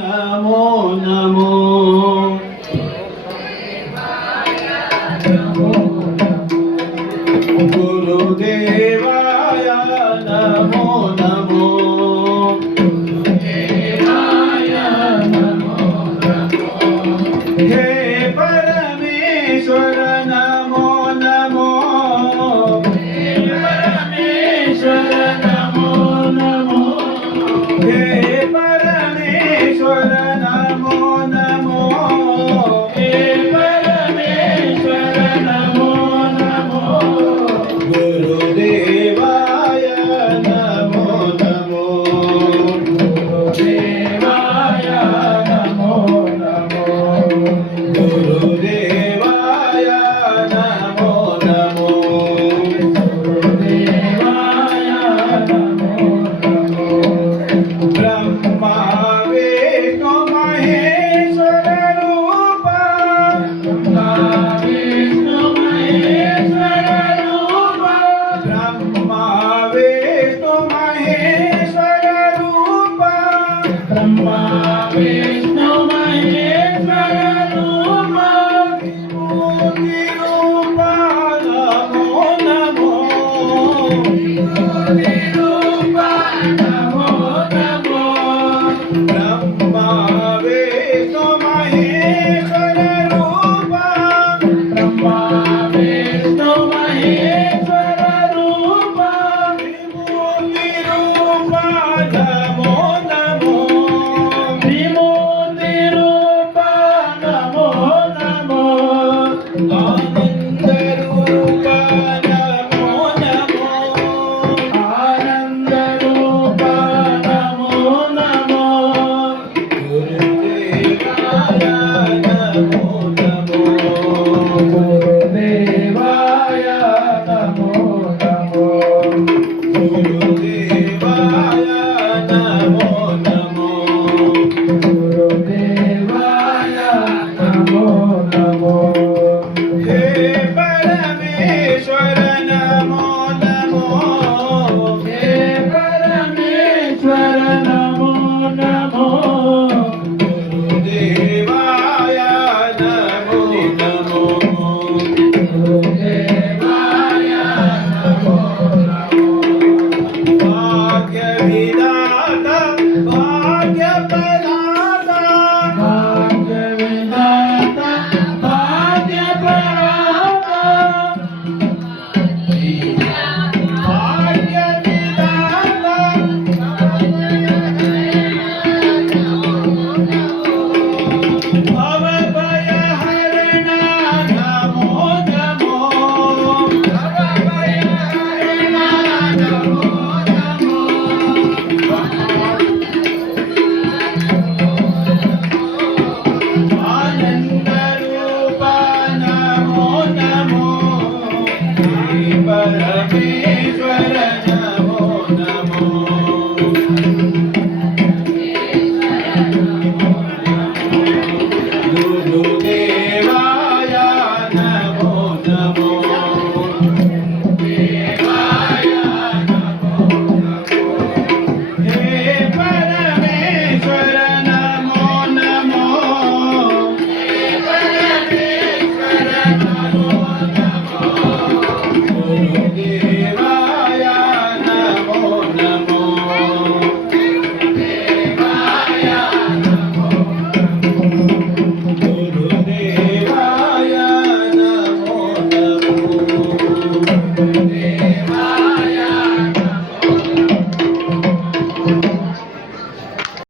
नमो नमो गुरुदेवाय नमो नमो हे परमेश्वर नमो नमो परमेश्वर नमो नमो हे परमेश्वर नमो नमो हे परमेश्वर नमो नमो गुरुदेवाय नमो नमो गुरुदेवाय नमो नमो गुरुदेवाय नमो नमो गुरुदेवाय नमो नमो ब्रह्मा विष्णु महेश्वर रूप ब्रह्मा विष्णु महेश्वर रूप ब्रह्मा विष्णु महेश्वर रूप ब्रह्मा विष्णु